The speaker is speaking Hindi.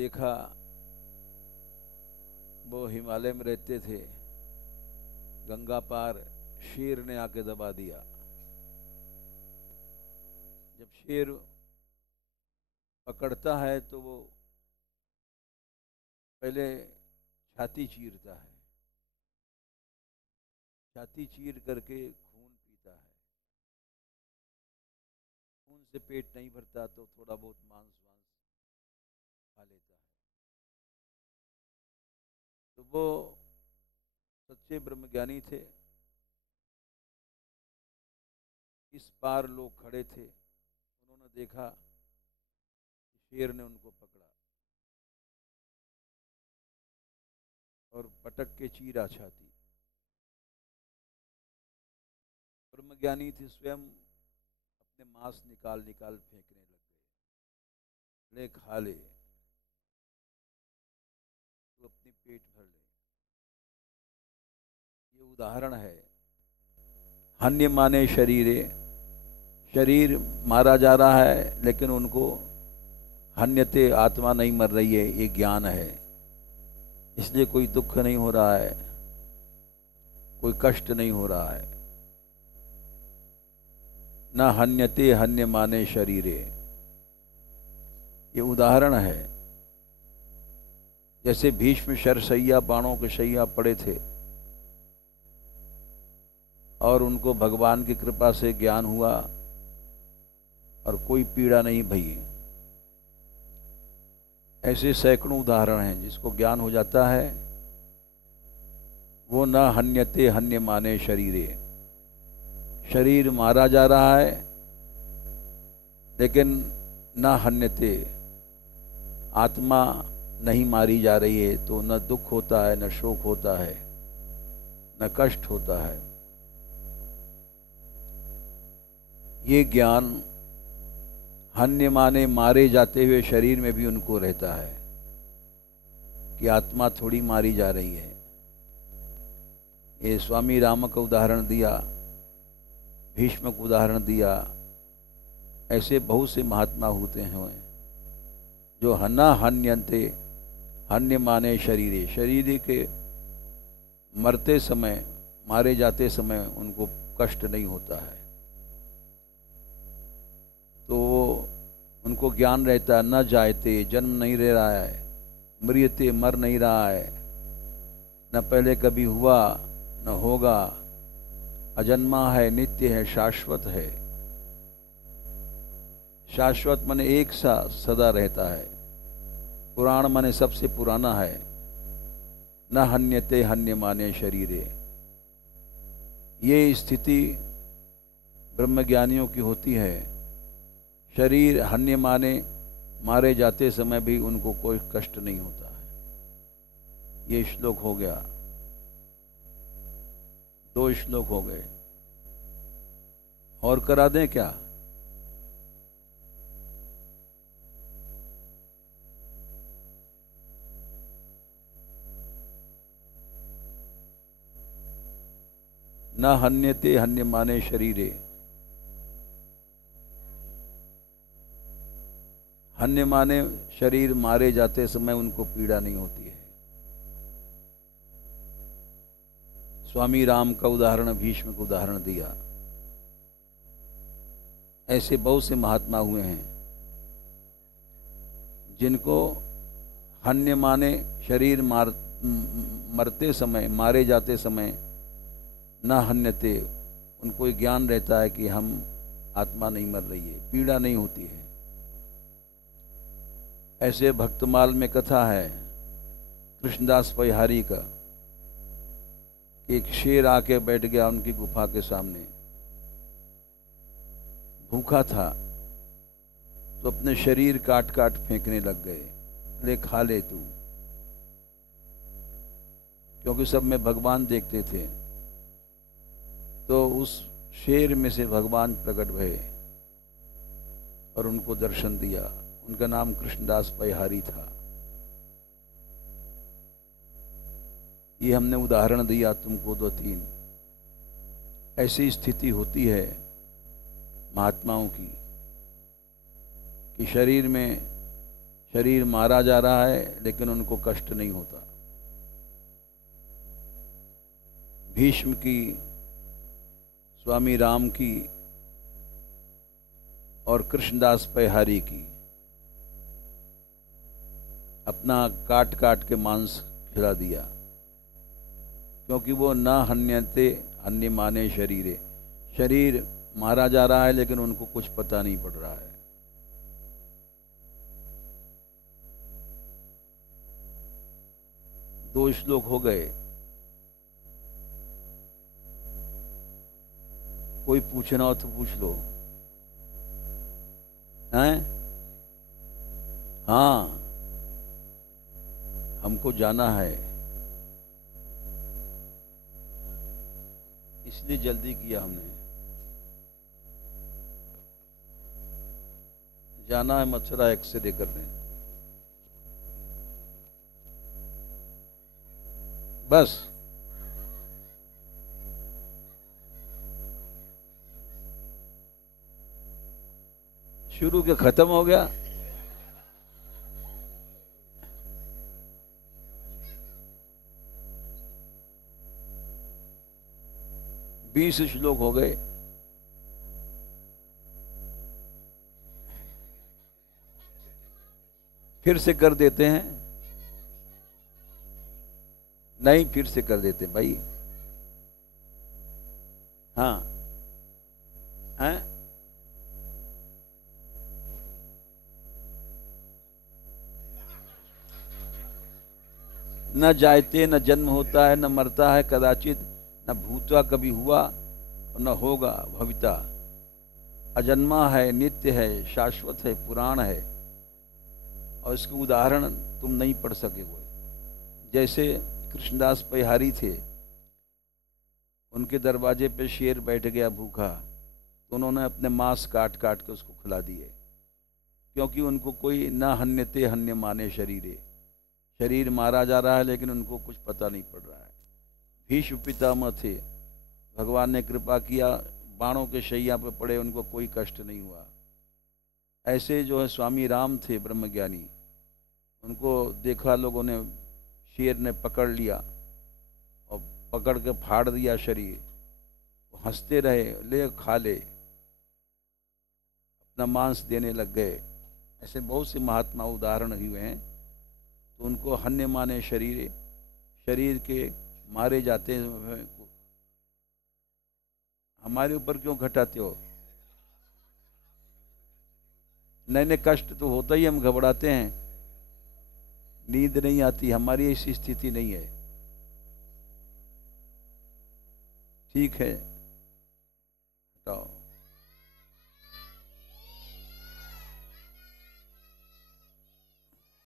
देखा, वो हिमालय में रहते थे, गंगा पार शेर ने आके दबा दिया। जब शेर पकड़ता है तो वो पहले छाती चीरता है, छाती चीर करके खून पीता है। खून से पेट नहीं भरता तो थोड़ा बहुत मांस वांस खा लेता है। तो वो सच्चे ब्रह्मज्ञानी थे। इस पार लोग खड़े थे, उन्होंने देखा कि शेर ने उनको पकड़ा और पटक के चीरा छाती। ब्रह्मज्ञानी थे, स्वयं अपने मांस निकाल निकाल फेंकने लग गए। ले खा ले, तू अपनी पेट भर ले। ये उदाहरण है। हन्य माने शरीरे, शरीर मारा जा रहा है लेकिन उनको हन्यते, आत्मा नहीं मर रही है, ये ज्ञान है। इसलिए कोई दुख नहीं हो रहा है, कोई कष्ट नहीं हो रहा है। न हन्यते हन्य माने शरीरे, ये उदाहरण है। जैसे भीष्म शरशैया, बाणों के शैया पड़े थे और उनको भगवान की कृपा से ज्ञान हुआ और कोई पीड़ा नहीं भई। ऐसे सैकड़ों उदाहरण हैं। जिसको ज्ञान हो जाता है वो न हन्यते हन्य माने शरीरे, शरीर मारा जा रहा है लेकिन न हन्यते, आत्मा नहीं मारी जा रही है, तो न दुख होता है, न शोक होता है, न कष्ट होता है। ये ज्ञान हन्य माने मारे जाते हुए शरीर में भी उनको रहता है कि आत्मा थोड़ी मारी जा रही है। ये स्वामी राम का उदाहरण दिया, भीष्म का उदाहरण दिया। ऐसे बहुत से महात्मा होते हैं जो हन्ना हन्यन्ते हन्य माने शरीरे, शरीर के मरते समय, मारे जाते समय उनको कष्ट नहीं होता है। तो उनको ज्ञान रहता है, न जायते, जन्म नहीं रह रहा है, मृत्यते, मर नहीं रहा है, न पहले कभी हुआ न होगा, अजन्मा है, नित्य है, शाश्वत है। शाश्वत माने एक सा सदा रहता है। पुराण माने सबसे पुराना है। न हन्यते हन्य माने शरीरे, ये स्थिति ब्रह्मज्ञानियों की होती है। शरीर हन्य माने मारे जाते समय भी उनको कोई कष्ट नहीं होता है। ये श्लोक हो गया, 2 श्लोक हो गए। और करा दें क्या? न हन्यते हन्य माने शरीरे, हन्य माने शरीर मारे जाते समय उनको पीड़ा नहीं होती है। स्वामी राम का उदाहरण, भीष्म का उदाहरण दिया। ऐसे बहुत से महात्मा हुए हैं जिनको हन्य माने शरीर मरते समय, मारे जाते समय न हन्यते, उनको ज्ञान रहता है कि हम आत्मा नहीं मर रही है, पीड़ा नहीं होती है। ऐसे भक्तमाल में कथा है कृष्णदास परिहारी का, कि एक शेर आके बैठ गया उनकी गुफा के सामने, भूखा था, तो अपने शरीर काट काट फेंकने लग गए। ले खा ले तू, क्योंकि सब में भगवान देखते थे। तो उस शेर में से भगवान प्रकट भये और उनको दर्शन दिया। उनका नाम कृष्णदास परिहारी था। ये हमने उदाहरण दिया तुमको 2-3। ऐसी स्थिति होती है महात्माओं की कि शरीर में शरीर मारा जा रहा है लेकिन उनको कष्ट नहीं होता। भीष्म की, स्वामी राम की और कृष्णदास पैहारी की अपना काट काट के मांस खिला दिया, क्योंकि वो न हन्यते हन्यमाने शरीरे, शरीर मारा जा रहा है लेकिन उनको कुछ पता नहीं पड़ रहा है। दो श्लोक हो गए। कोई पूछना हो तो पूछ लो। हैं? हाँ, हमको जाना है, इसलिए जल्दी किया हमने। जाना है मथुरा एक्सरे करने। बस शुरू के खत्म हो गया। बीस श्लोक हो गए। फिर से कर देते हैं? नहीं, फिर से कर देते भाई। हाँ हैं? न जायते न जन्म होता है, न मरता है कदाचित, न भूतवा कभी हुआ और न होगा भविता। अजन्मा है, नित्य है, शाश्वत है, पुराण है। और इसके उदाहरण तुम नहीं पढ़ सकोगे। जैसे कृष्णदास पैहारी थे, उनके दरवाजे पे शेर बैठ गया भूखा, तो उन्होंने अपने मांस काट काट के उसको खिला दिए, क्योंकि उनको कोई न हन्यते हन्य माने शरीरे, शरीर मारा जा रहा है लेकिन उनको कुछ पता नहीं पड़ रहा है। भीष्म पितामह थे, भगवान ने कृपा किया, बाणों के शैया पे पड़े, उनको कोई कष्ट नहीं हुआ। ऐसे जो है स्वामी राम थे ब्रह्मज्ञानी, उनको देखा लोगों ने, शेर ने पकड़ लिया और पकड़ के फाड़ दिया शरीर, वो हंसते रहे, ले खा ले, अपना मांस देने लग गए। ऐसे बहुत से महात्मा उदाहरण हुए हैं। तो उनको हन्य माने शरीर, शरीर के मारे जाते हैं। हमारे ऊपर क्यों घटाते हो? नए नए कष्ट तो होता ही, हम घबराते हैं, नींद नहीं आती, हमारी ऐसी स्थिति नहीं है। ठीक है।